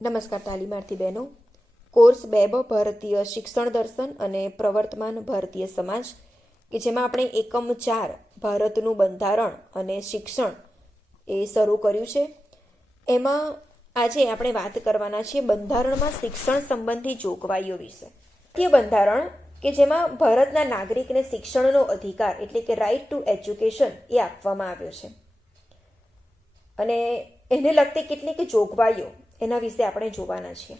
નમસ્કાર તાલીમાર્થી બહેનો. કોર્સ 2 ભારતીય શિક્ષણ દર્શન અને પ્રવર્તમાન ભારતીય સમાજ કે જેમાં આપણે એકમ 4 ભારતનું બંધારણ અને શિક્ષણ એ શરૂ કર્યું છે. એમાં આજે આપણે વાત કરવાના છીએ બંધારણમાં શિક્ષણ સંબંધી જોગવાઈઓ વિશે. ભારતીય બંધારણ કે જેમાં ભારતના નાગરિકને શિક્ષણનો અધિકાર એટલે કે રાઇટ ટુ એજ્યુકેશન એ આપવામાં આવ્યો છે અને એને લગતી કેટલીક જોગવાઈઓ એના વિશે આપણે જોવાના છીએ.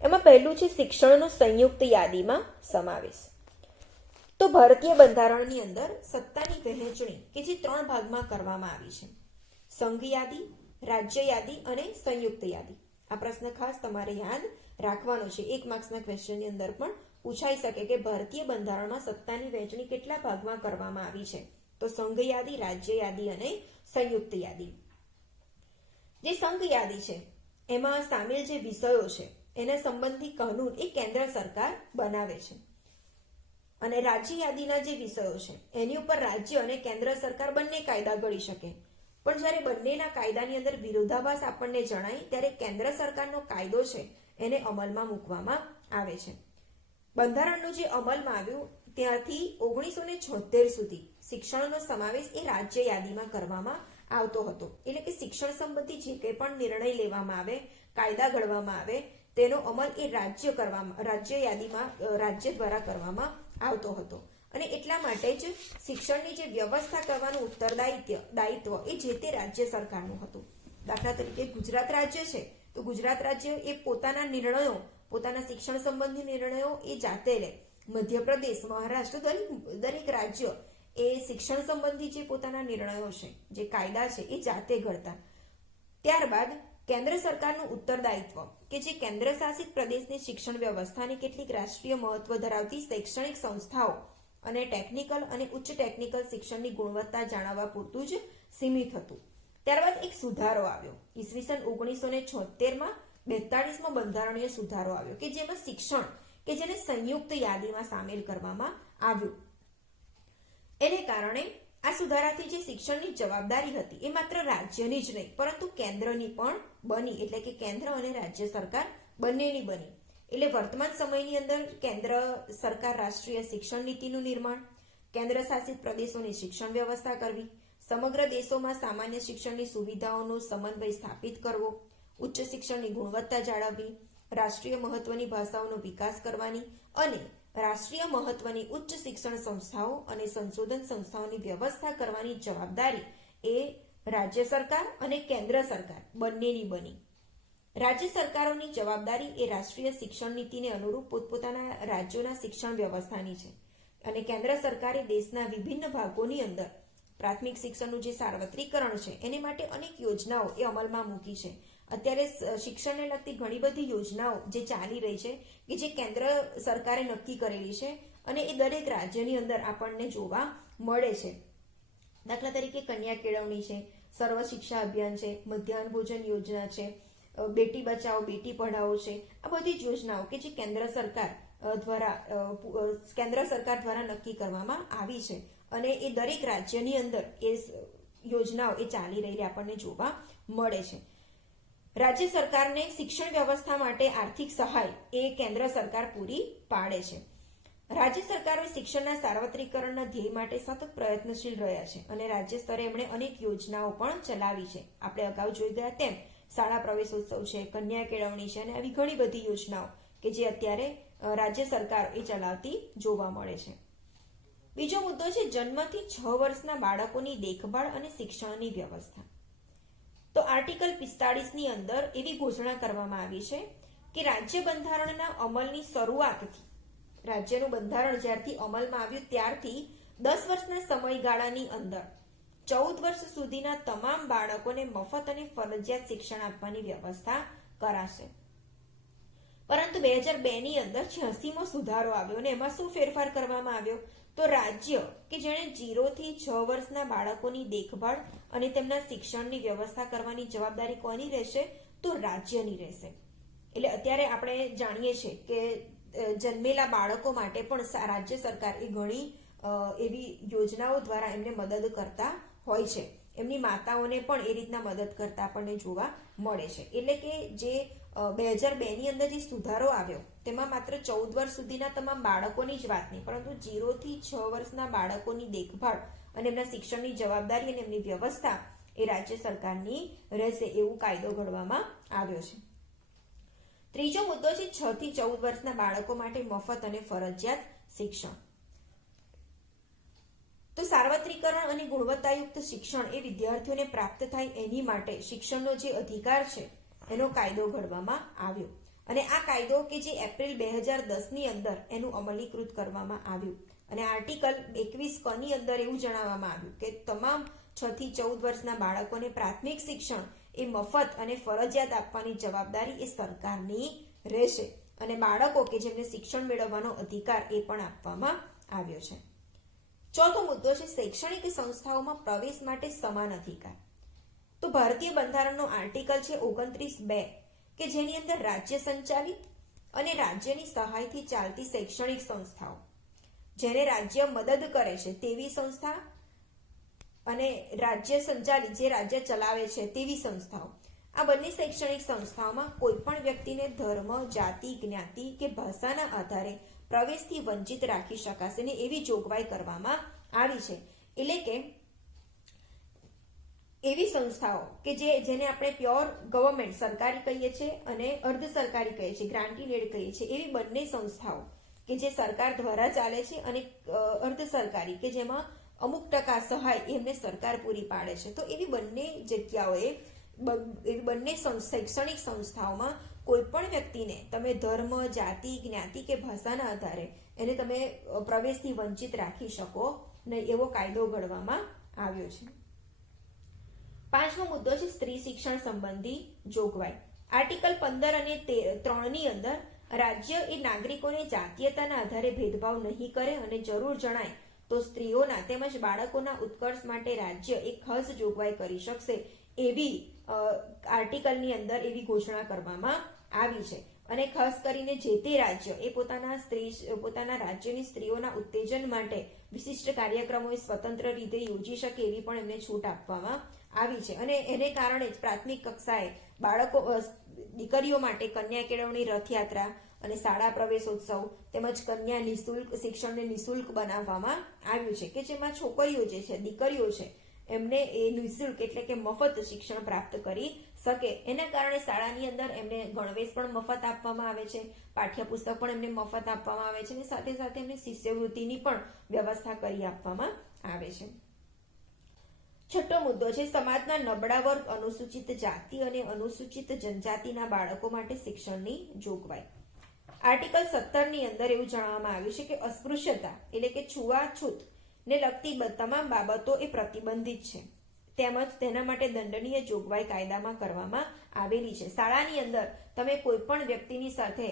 એમાં પહેલું છે શિક્ષણનો સંયુક્ત યાદીમાં સમાવેશ. તો ભારતીય બંધારણની અંદર સત્તાની વહેંચણી કે જે 3 ભાગમાં કરવામાં આવી છે: સંઘ યાદી, રાજ્ય યાદી અને સંયુક્ત યાદી. આ પ્રશ્ન ખાસ તમારે યાદ રાખવાનો છે. 1 માર્ક્સના ક્વેશ્ચનની અંદર પણ પૂછાઈ શકે કે ભારતીય બંધારણમાં સત્તાની વહેંચણી કેટલા ભાગમાં કરવામાં આવી છે. તો સંઘ યાદી, રાજ્ય યાદી અને સંયુક્ત યાદી. જે સંઘ યાદી છે એમાં સામેલ જે વિષયો છે એના સંબંધી કાનૂન એ કેન્દ્ર સરકાર બનાવે છે અને રાજ્ય યાદીના જે વિષયો છે એની ઉપર રાજ્ય અને કેન્દ્ર સરકાર બંને કાયદા ઘડી શકે. પણ જ્યારે બંનેના કાયદાની અંદર વિરોધાભાસ આપણને જણાય ત્યારે કેન્દ્ર સરકારનો કાયદો છે એને અમલમાં મૂકવામાં આવે છે. બંધારણનું જે અમલમાં આવ્યું ત્યારથી 1976 સુધી શિક્ષણનો સમાવેશ એ રાજ્ય યાદીમાં કરવામાં આવતો હતો. એટલે કે શિક્ષણ સંબંધી જે કંઈ પણ નિર્ણય લેવામાં આવે, કાયદા ઘડવામાં આવે, તેનો અમલ એ રાજ્ય યાદીમાં રાજ્ય દ્વારા કરવામાં આવતો હતો. અને એટલા માટે જ શિક્ષણની જે વ્યવસ્થા કરવાનું ઉત્તરદાયિત્વ એ જે તે રાજ્ય સરકારનું હતું. દાખલા તરીકે ગુજરાત રાજ્ય છે તો ગુજરાત રાજ્ય એ પોતાના નિર્ણયો, પોતાના શિક્ષણ સંબંધી નિર્ણયો એ જાતે લે. મધ્યપ્રદેશ, મહારાષ્ટ્ર, દરેક રાજ્ય એ શિક્ષણ સંબંધી જે પોતાના નિર્ણયો છે, જે કાયદા છે એ જાતે ઘડતા. ત્યારબાદ કેન્દ્ર સરકારનું ઉત્તરદાયિત્વ કે જે કેન્દ્ર શાસિત પ્રદેશની શિક્ષણ વ્યવસ્થાની કેટલીક રાષ્ટ્રીય મહત્વ ધરાવતી શૈક્ષણિક સંસ્થાઓ અને ટેકનિકલ અને ઉચ્ચ ટેકનિકલ શિક્ષણની ગુણવત્તા જાણવા પૂરતું જ સીમિત હતું. ત્યારબાદ એક સુધારો આવ્યો. ઈસવીસન 1976માં 42મો બંધારણીય સુધારો આવ્યો કે જેમાં શિક્ષણ કે જેને સંયુક્ત યાદીમાં સામેલ કરવામાં આવ્યું. એને કારણે આ સુધારાથી જે શિક્ષણની જવાબદારી હતી એ માત્ર રાજ્યની જ નહીં પરંતુ કેન્દ્રની પણ બની. એટલે કે કેન્દ્ર અને રાજ્ય સરકાર બંનેની બની. એટલે વર્તમાન સમયની અંદર કેન્દ્ર સરકાર રાષ્ટ્રીય શિક્ષણ નીતિનું નિર્માણ, કેન્દ્ર શાસિત પ્રદેશોની શિક્ષણ વ્યવસ્થા કરવી, સમગ્ર દેશોમાં સામાન્ય શિક્ષણની સુવિધાઓનો સમન્વય સ્થાપિત કરવો, ઉચ્ચ શિક્ષણની ગુણવત્તા જાળવવી, રાષ્ટ્રીય મહત્વની ભાષાઓનો વિકાસ કરવાની અને રાષ્ટ્રીય મહત્વની ઉચ્ચ શિક્ષણ સંસ્થાઓ અને સંશોધન સંસ્થાઓની વ્યવસ્થા કરવાની જવાબદારી એ રાજ્ય સરકાર અને કેન્દ્ર સરકાર બંનેની બની. રાજ્ય સરકારોની જવાબદારી એ રાષ્ટ્રીય શિક્ષણ નીતિને અનુરૂપ પોતપોતાના રાજ્યોના શિક્ષણ વ્યવસ્થાની છે અને કેન્દ્ર સરકારે દેશના વિભિન્ન ભાગોની અંદર પ્રાથમિક શિક્ષણનું જે સાર્વત્રિકરણ છે એને માટે અનેક યોજનાઓ એ અમલમાં મૂકી છે. અત્યારે શિક્ષણને લગતી ઘણી બધી યોજનાઓ જે ચાલી રહી છે કે જે કેન્દ્ર સરકારે નક્કી કરેલી છે અને એ દરેક રાજ્યની અંદર આપણને જોવા મળે છે. દાખલા તરીકે કન્યા કેળવણી છે, સર્વ શિક્ષા અભિયાન છે, મધ્યાહન ભોજન યોજના છે, બેટી બચાવો બેટી પઢાઓ છે. આ બધી જ યોજનાઓ કે જે કેન્દ્ર સરકાર દ્વારા નક્કી કરવામાં આવી છે અને એ દરેક રાજ્યની અંદર એ યોજનાઓ એ ચાલી રહેલી આપણને જોવા મળે છે. રાજ્ય સરકારને શિક્ષણ વ્યવસ્થા માટે આર્થિક સહાય એ કેન્દ્ર સરકાર પૂરી પાડે છે. રાજ્ય સરકારો શિક્ષણના સાર્વત્રિકરણના ધ્યેય માટે સતત પ્રયત્નશીલ રહ્યા છે અને રાજ્ય સ્તરે એમણે અનેક યોજનાઓ પણ ચલાવી છે. આપણે અગાઉ જોઈ ગયા તેમ શાળા પ્રવેશોત્સવ છે, કન્યા કેળવણી છે અને આવી ઘણી બધી યોજનાઓ કે જે અત્યારે રાજ્ય સરકાર એ ચલાવતી જોવા મળે છે. બીજો મુદ્દો છે જન્મથી 6 વર્ષના બાળકોની દેખભાળ અને શિક્ષણની વ્યવસ્થા. તો આર્ટિકલ 45ની અંદર એવી ઘોષણા કરવામાં આવી છે કે રાજ્ય બંધારણના અમલની શરૂઆતથી, રાજ્યનું બંધારણ જ્યારથી અમલમાં આવ્યું ત્યારથી 10 વર્ષના સમયગાળાની અંદર 14 વર્ષ સુધીના તમામ બાળકોને મફત અને ફરજિયાત શિક્ષણ આપવાની વ્યવસ્થા કરાશે. પરંતુ 2002ની અંદર 86મો સુધારો આવ્યો અને એમાં શું ફેરફાર કરવામાં આવ્યો? તો રાજ્ય કે જેણે 0 થી 6 વર્ષના બાળકોની દેખભાળ અને તેમના શિક્ષણની વ્યવસ્થા કરવાની જવાબદારી કોની રહેશે? તો રાજ્યની રહેશે. એટલે અત્યારે આપણે જાણીએ છીએ કે જન્મેલા બાળકો માટે પણ રાજ્ય સરકાર એ ઘણી એવી યોજનાઓ દ્વારા એમને મદદ કરતા હોય છે. એમની માતાઓને પણ એ રીતના મદદ કરતા આપણને જોવા મળે છે. એટલે કે જે 2002ની અંદર જે સુધારો આવ્યો તેમાં માત્ર 14 વર્ષ સુધીના તમામ બાળકોની જ વાત નહીં, પરંતુ 0 થી 6 વર્ષના બાળકોની દેખભાળ અને એમના શિક્ષણની જવાબદારી અને એમની વ્યવસ્થા એ રાજ્ય સરકારની રહેશે એવું કાયદો ઘડવામાં આવ્યો છે. ત્રીજો મુદ્દો છે 6 થી 14 વર્ષના બાળકો માટે મફત અને ફરજિયાત શિક્ષણ. તો સાર્વત્રિકરણ અને ગુણવત્તાયુક્ત શિક્ષણ એ વિદ્યાર્થીઓને પ્રાપ્ત થાય એની માટે શિક્ષણનો જે અધિકાર છે એનો કાયદો ઘડવામાં આવ્યો. અને આ કાયદો કે જે એપ્રિલ 2010ની અંદર એનું અમલીકૃત કરવામાં આવ્યું. અને આર્ટિકલ 21 ની અંદર એવું જણાવવામાં આવ્યું કે તમામ 6 થી 14 વર્ષના બાળકોને પ્રાથમિક શિક્ષણ એ મફત અને ફરજિયાત આપવાની જવાબદારી એ સરકારની રહેશે. અને બાળકો કે જેમને શિક્ષણ મેળવવાનો અધિકાર એ પણ આપવામાં આવ્યો છે. ચોથો મુદ્દો છે શૈક્ષણિક સંસ્થાઓમાં પ્રવેશ માટે સમાન અધિકાર. તો ભારતીય બંધારણનો આર્ટિકલ છે 29(2) કે જેની અંદર રાજ્ય સંચાલિત અને રાજ્યની સહાયથી ચાલતી શૈક્ષણિક સંસ્થાઓ, જેને રાજ્ય મદદ કરે છે તેવી સંસ્થા અને રાજ્ય સંચાલિત જે રાજ્ય ચલાવે છે તેવી સંસ્થાઓ, આ બંને શૈક્ષણિક સંસ્થાઓમાં કોઈ પણ વ્યક્તિને ધર્મ, જાતિ, જ્ઞાતિ કે ભાષાના આધારે પ્રવેશથી વંચિત રાખી શકાશે ને એવી જોગવાઈ કરવામાં આવી છે. એટલે કે એવી સંસ્થાઓ કે જેને આપણે પ્યોર ગવર્મેન્ટ સરકારી કહીએ છીએ અને અર્ધ સરકારી કહીએ છીએ, ગ્રાન્ટેડ કહીએ છીએ, એવી બંને સંસ્થાઓ કે જે સરકાર દ્વારા ચાલે છે અને અર્ધ સરકારી કે જેમાં અમુક ટકા સહાય એમને સરકાર પૂરી પાડે છે. તો એવી બંને જગ્યાઓએ એવી બંને શૈક્ષણિક સંસ્થાઓમાં કોઈ પણ વ્યક્તિને તમે ધર્મ, જાતિ, જ્ઞાતિ કે ભાષાના આધારે એને તમે પ્રવેશથી વંચિત રાખી શકો નહીં એવો કાયદો ઘડવામાં આવ્યો છે. પાંચમો મુદ્દો છે સ્ત્રી શિક્ષણ સંબંધી જોગવાઈ. આર્ટિકલ 15 અને 3 ની અંદર રાજ્ય એ નાગરિકોને જાતીયતાના આધારે ભેદભાવ નહીં કરે અને જરૂર જણાય તો સ્ત્રીઓના તેમજ બાળકોના ઉત્કર્ષ માટે રાજ્ય એક ખાસ જોગવાઈ કરી શકશે એવી આર્ટિકલની અંદર એવી ઘોષણા કરવામાં આવી છે. અને ખાસ કરીને જે તે રાજ્ય એ પોતાના રાજ્યની સ્ત્રીઓના ઉત્તેજન માટે વિશિષ્ટ કાર્યક્રમો સ્વતંત્ર રીતે યોજી શકે એવી પણ એમને છૂટ આપવામાં આવી છે. અને એને કારણે જ પ્રાથમિક કક્ષાએ બાળકો દીકરીઓ માટે કન્યા કેળવણી રથયાત્રા અને શાળા પ્રવેશોત્સવ તેમજ કન્યા નિઃશુલ્ક શિક્ષણને નિઃશુલ્ક બનાવવામાં આવ્યું છે કે જેમાં છોકરીઓ જે છે, દીકરીઓ છે, એમને એ નિઃશુલ્ક એટલે કે મફત શિક્ષણ પ્રાપ્ત કરી શકે. એના કારણે શાળાની અંદર એમને ગણવેશ પણ મફત આપવામાં આવે છે, પાઠ્યપુસ્તક પણ એમને મફત આપવામાં આવે છે અને સાથે સાથે એમને શિષ્યવૃત્તિની પણ વ્યવસ્થા કરી આપવામાં આવે છે. છઠ્ઠો મુદ્દો છે સમાજના નબળા વર્ગ, અનુસૂચિત જાતિ અને અનુસૂચિત જનજાતિના બાળકો માટે શિક્ષણની જોગવાઈ. આર્ટિકલ 17 ની અંદર એવું જણાવવામાં આવ્યું છે કે અસ્પૃશ્યતા એટલે કે છૂઆછૂત ને લગતી તમામ બાબતો એ પ્રતિબંધિત છે તેમજ તેના માટે દંડનીય જોગવાઈ કાયદામાં કરવામાં આવેલી છે. શાળાની અંદર તમે કોઈ પણ વ્યક્તિની સાથે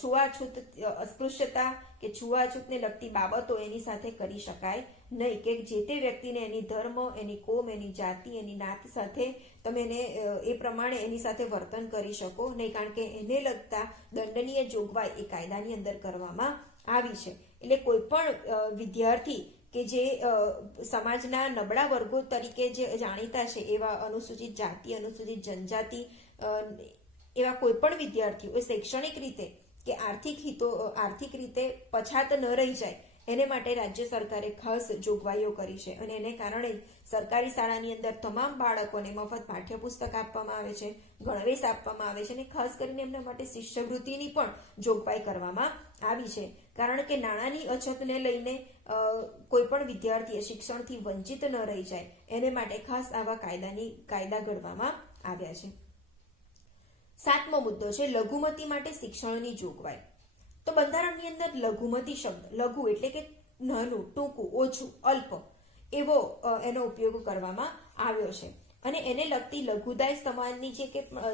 છૂઆછૂત, અસ્પૃશ્યતા કે છૂઆછૂતને લગતી બાબતો એની સાથે કરી શકાય નહીં કે જે તે વ્યક્તિને એની ધર્મ, એની કોમ, એની જાતિ, એની નાત સાથે તમે એને એ પ્રમાણે એની સાથે વર્તન કરી શકો નહીં, કારણ કે એને લગતા દંડનીય જોગવાઈ એ કાયદાની અંદર કરવામાં આવી છે. એટલે કોઈ પણ વિદ્યાર્થી કે જે સમાજના નબળા વર્ગો તરીકે જે જાણીતા છે એવા અનુસૂચિત જાતિ, અનુસૂચિત જનજાતિ એવા કોઈ પણ વિદ્યાર્થીઓ શૈક્ષણિક રીતે કે આર્થિક રીતે પછાત ન રહી જાય એને માટે રાજ્ય સરકારે ખાસ જોગવાઈઓ કરી છે. અને એને કારણે સરકારી શાળાની અંદર તમામ બાળકોને મફત પાઠ્યપુસ્તક આપવામાં આવે છે, ગણવેશ આપવામાં આવે છે અને ખાસ કરીને એમના માટે શિષ્યવૃત્તિની પણ જોગવાઈ કરવામાં આવી છે. કારણ કે નાણાંની અછતને લઈને કોઈ પણ વિદ્યાર્થીએ શિક્ષણથી વંચિત ન રહી જાય એને માટે ખાસ આવા કાયદા ઘડવામાં આવ્યા છે. સાતમો મુદ્દો છે લઘુમતી માટે શિક્ષણની જોગવાઈ. તો બંધારણની અંદર લઘુમતી શબ્દ, લઘુ એટલે કે નાનું, ટૂંકું, ઓછું, અલ્પ એવો એનો ઉપયોગ કરવામાં આવ્યો છે. અને એને લગતી લઘુદાય સમાજની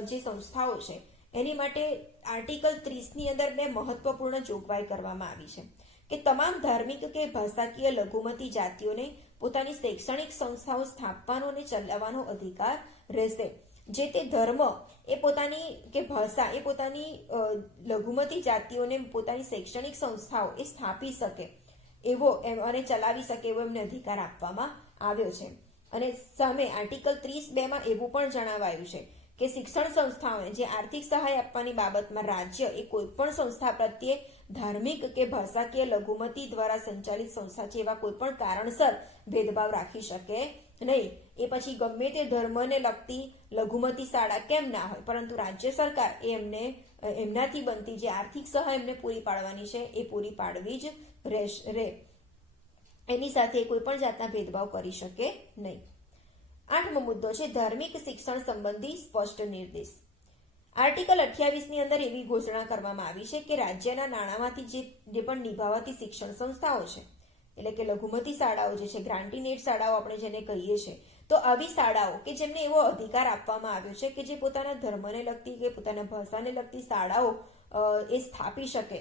જે સંસ્થાઓ છે એની માટે આર્ટિકલ 30 ની અંદર બે મહત્વપૂર્ણ જોગવાઈ કરવામાં આવી છે કે તમામ ધાર્મિક કે ભાષાકીય લઘુમતી જાતિઓને પોતાની શૈક્ષણિક સંસ્થાઓ સ્થાપવાનો અને ચલાવવાનો અધિકાર રહેશે. જે તે ધર્મ એ પોતાની કે ભાષા એ પોતાની લઘુમતી જાતિઓને પોતાની શૈક્ષણિક સંસ્થાઓ એ સ્થાપી શકે એવો અને ચલાવી શકે એવો એમને અધિકાર આપવામાં આવ્યો છે. અને સામે આર્ટિકલ 30(2) માં એવું પણ જણાવાયું છે કે શિક્ષણ સંસ્થાઓને જે આર્થિક સહાય આપવાની બાબતમાં રાજ્ય એ કોઈ પણ સંસ્થા પ્રત્યે ધાર્મિક કે ભાષાકીય લઘુમતી દ્વારા સંચાલિત સંસ્થા છે એવા કોઈ પણ કારણસર ભેદભાવ રાખી શકે નહીં. એ પછી ગમે તે ધર્મને લગતી લઘુમતી શાળા કેમ ના હોય, પરંતુ રાજ્ય સરકાર એ એમનાથી બનતી જે આર્થિક સહાય એમને પૂરી પાડવાની છે એ પૂરી પાડવી જ રહે. એની સાથે કોઈ પણ જાતના ભેદભાવ કરી શકે નહીં. 8મો મુદ્દો છે ધાર્મિક શિક્ષણ સંબંધી સ્પષ્ટ નિર્દેશ. આર્ટિકલ 28 ની અંદર એવી ઘોષણા કરવામાં આવી છે કે રાજ્યના નાણાંમાંથી જે પણ નિભાવાતી શિક્ષણ સંસ્થાઓ છે, એટલે કે લઘુમતી શાળાઓ જે છે, ગ્રાન્ટીન એડ શાળાઓ આપણે જેને કહીએ છીએ, તો આવી શાળાઓ કે જેમને એવો અધિકાર આપવામાં આવ્યો છે કે જે પોતાના ધર્મને લગતી કે પોતાના ભાષાને લગતી શાળાઓ એ સ્થાપી શકે,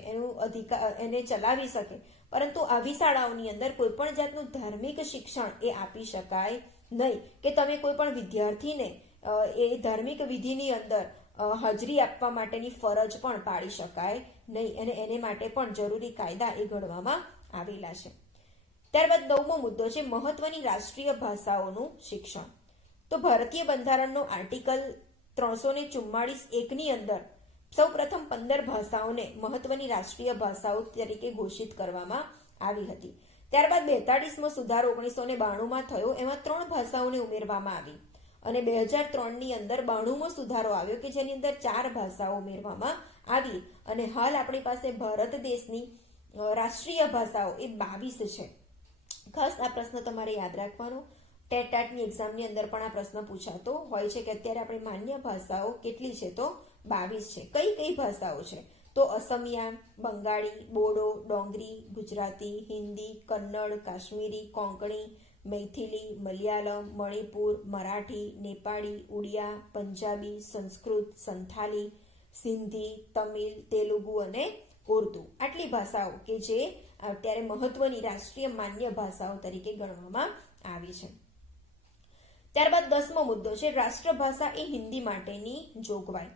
એને ચલાવી શકે, પરંતુ આવી શાળાઓની અંદર કોઈ પણ જાતનું ધાર્મિક શિક્ષણ એ આપી શકાય નહીં, કે તમે કોઈ પણ વિદ્યાર્થીને એ ધાર્મિક વિધિની અંદર હાજરી આપવા માટેની ફરજ પણ પાડી શકાય નહીં, અને એને માટે પણ જરૂરી કાયદા એ ઘડવામાં આવેલા છે. ત્યારબાદ 9મો મુદ્દો છે મહત્વની રાષ્ટ્રીય ભાષાઓનું શિક્ષણ. તો ભારતીય બંધારણનો આર્ટિકલ 344(1) ની અંદર સૌ પ્રથમ 15 ભાષાઓને મહત્વની રાષ્ટ્રીય ભાષાઓ તરીકે ઘોષિત કરવામાં આવી હતી. ત્યારબાદ 42મો સુધારો 1992માં થયો, એમાં 3 ભાષાઓને ઉમેરવામાં આવી, અને 2003 ની અંદર 92મો સુધારો આવ્યો કે જેની અંદર 4 ભાષાઓ ઉમેરવામાં આવી, અને હાલ આપણી પાસે ભારત દેશની રાષ્ટ્રીય ભાષાઓ એ 22 છે. ખાસ આ પ્રશ્ન તમારે યાદ રાખવાનો, ટેટની એક્ઝામની અંદર પણ આ પ્રશ્ન પૂછાતો હોય છે કે અત્યારે આપણે માન્ય ભાષાઓ કેટલી છે, તો 22 છે. કઈ ભાષાઓ છે? તો અસમિયા, બંગાળી, બોડો, ડોંગરી, ગુજરાતી, હિન્દી, કન્નડ, કાશ્મીરી, કોંકણી, મૈથિલી, મલયાલમ, મણિપુર, મરાઠી, નેપાળી, ઉડિયા, પંજાબી, સંસ્કૃત, સંથાલી, સિંધી, તમિલ, તેલુગુ અને ઉર્દુ. આટલી ભાષાઓ કે જે અત્યારે મહત્વની રાષ્ટ્રીય માન્ય ભાષાઓ તરીકે ગણવામાં આવી છે. ત્યારબાદ 10મો મુદ્દો છે રાષ્ટ્રભાષા એ હિન્દી માટેની જોગવાઈ.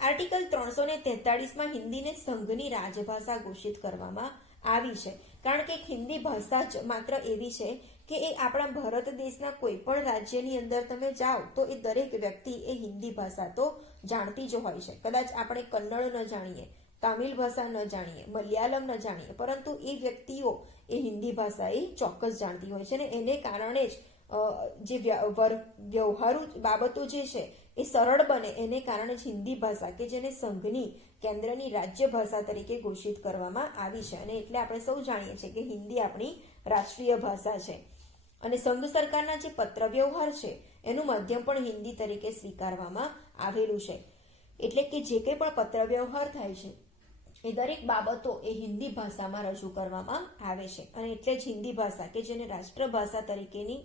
આર્ટિકલ 343માં હિન્દીને સંઘની રાજભાષા ઘોષિત કરવામાં આવી છે, કારણ કે હિન્દી ભાષા જ માત્ર એવી છે કે એ આપણા ભારત દેશના કોઈ પણ રાજ્યની અંદર તમે જાઓ તો એ દરેક વ્યક્તિ એ હિન્દી ભાષા તો જાણતી જ હોય છે. કદાચ આપણે કન્નડ ન જાણીએ, તામિલ ભાષા ન જાણીએ, મલયાલમ ન જાણીએ, પરંતુ એ વ્યક્તિઓ એ હિન્દી ભાષા એ ચોક્કસ જાણતી હોય છે, અને એને કારણે જ જે વ્યવહારુ બાબતો જે છે એ સરળ બને, એને કારણે જ હિન્દી ભાષા કે જેને સંઘની કેન્દ્રની રાજ્ય ભાષા તરીકે ઘોષિત કરવામાં આવી છે, અને એટલે આપણે સૌ જાણીએ છીએ કે હિન્દી આપણી રાષ્ટ્રીય ભાષા છે. અને સંઘ સરકારના જે પત્ર વ્યવહાર છે એનું માધ્યમ પણ હિન્દી તરીકે સ્વીકારવામાં આવેલું છે. એટલે કે જે કંઈ પણ પત્ર વ્યવહાર થાય છે એ દરેક બાબતો એ હિન્દી ભાષામાં રજૂ કરવામાં આવે છે, અને એટલે જ હિન્દી ભાષા કે જેને રાષ્ટ્રભાષા તરીકેની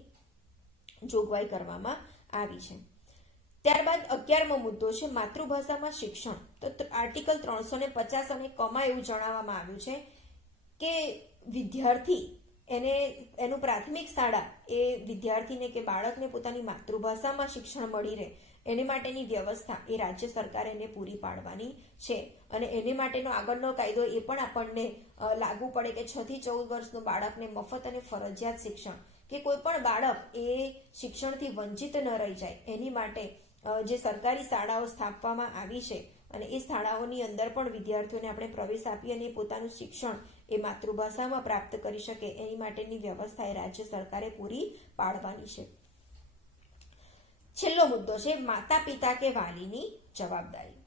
જોગવાઈ કરવામાં આવી છે. ત્યારબાદ 11મો મુદ્દો છે માતૃભાષામાં શિક્ષણ. તો આર્ટિકલ 350 અને કમાં એવું જણાવવામાં આવ્યું છે કે વિદ્યાર્થી એનું પ્રાથમિક શાળા એ વિદ્યાર્થીને કે બાળકને પોતાની માતૃભાષામાં શિક્ષણ મળી રહે એની માટેની વ્યવસ્થા એ રાજ્ય સરકારે એને પૂરી પાડવાની છે, અને એને માટેનો આગળનો કાયદો એ પણ આપણને લાગુ પડે કે 6 થી 14 વર્ષનું બાળકને મફત અને ફરજિયાત શિક્ષણ, કે કોઈ પણ બાળક એ શિક્ષણથી વંચિત ન રહી જાય એની માટે જે સરકારી શાળાઓ સ્થાપવામાં આવી છે, અને એ શાળાઓની અંદર પણ વિદ્યાર્થીઓને આપણે પ્રવેશ આપી અને પોતાનું શિક્ષણ એ માતૃભાષામાં પ્રાપ્ત કરી શકે એની માટેની વ્યવસ્થા એ રાજ્ય સરકારે પૂરી પાડવાની છે. છેલ્લો મુદ્દો છે માતા પિતા કે વાલીની જવાબદારી.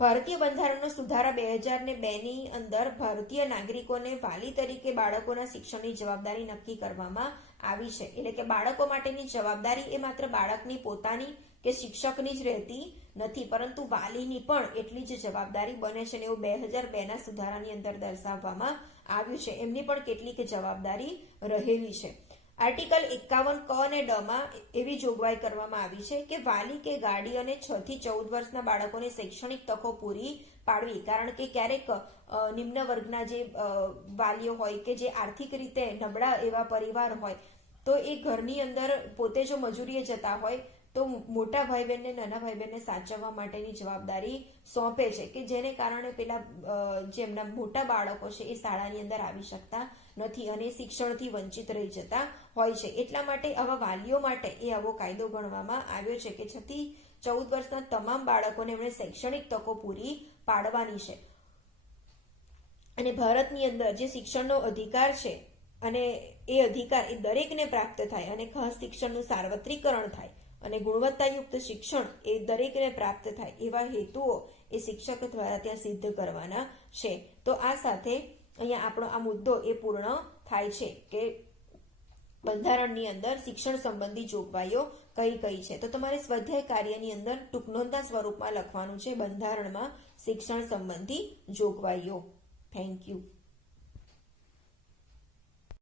ભારતીય બંધારણનો સુધારા 2002 ની અંદર ભારતીય નાગરિકોને વાલી તરીકે બાળકોના શિક્ષણની જવાબદારી નક્કી કરવામાં આવી છે. એટલે કે બાળકો માટેની જવાબદારી એ માત્ર બાળકની પોતાની કે શિક્ષકની જ રહેતી નથી, પરંતુ વાલીની પણ એટલી જ જવાબદારી બને છે, અને એવું 2002ના સુધારાની અંદર દર્શાવવામાં આવ્યું છે. એમની પણ કેટલીક જવાબદારી રહેલી છે. આર્ટિકલ 51 ક અને ડ માં એવી જોગવાઈ કરવામાં આવી છે કે વાલી કે ગાર્ડિયને 6 થી 14 વર્ષના બાળકોને શૈક્ષણિક તકો પૂરી પાડવી, કારણ કે ક્યારેક નિમ્ન વર્ગના જે વાલીઓ હોય કે જે આર્થિક રીતે નબળા એવા પરિવાર હોય, તો એ ઘરની અંદર પોતે જો મજૂરીએ જતા હોય તો મોટા ભાઈ બહેનને નાના ભાઈ બહેનને સાચવવા માટેની જવાબદારી સોંપે છે, કે જેને કારણે પેલા જે એમના મોટા બાળકો છે એ શાળાની અંદર આવી શકતા નથી અને શિક્ષણથી વંચિત રહી જતા હોય છે. એટલા માટે આવા વાલીઓ માટે એ આવો કાયદો ગણવામાં આવ્યો છે કે 6 થી 14 વર્ષના તમામ બાળકોને એમણે શૈક્ષણિક તકો પૂરી પાડવાની છે. અને ભારતની અંદર જે શિક્ષણનો અધિકાર છે અને એ અધિકાર એ દરેકને પ્રાપ્ત થાય અને ખાસ શિક્ષણનું સાર્વત્રિકરણ થાય અને ગુણવત્તાયુક્ત શિક્ષણ એ દરેકને પ્રાપ્ત થાય એવા હેતુઓ એ શિક્ષક દ્વારા ત્યાં સિદ્ધ કરવાના છે. તો આ સાથે અહીંયા આપણો આ મુદ્દો એ પૂર્ણ થાય છે કે બંધારણની અંદર શિક્ષણ સંબંધી જોગવાઈઓ કઈ કઈ છે. તો તમારે સ્વાધ્યાય કાર્યની અંદર ટૂંકનોંધના સ્વરૂપમાં લખવાનું છે બંધારણમાં શિક્ષણ સંબંધી જોગવાઈઓ. Thank you.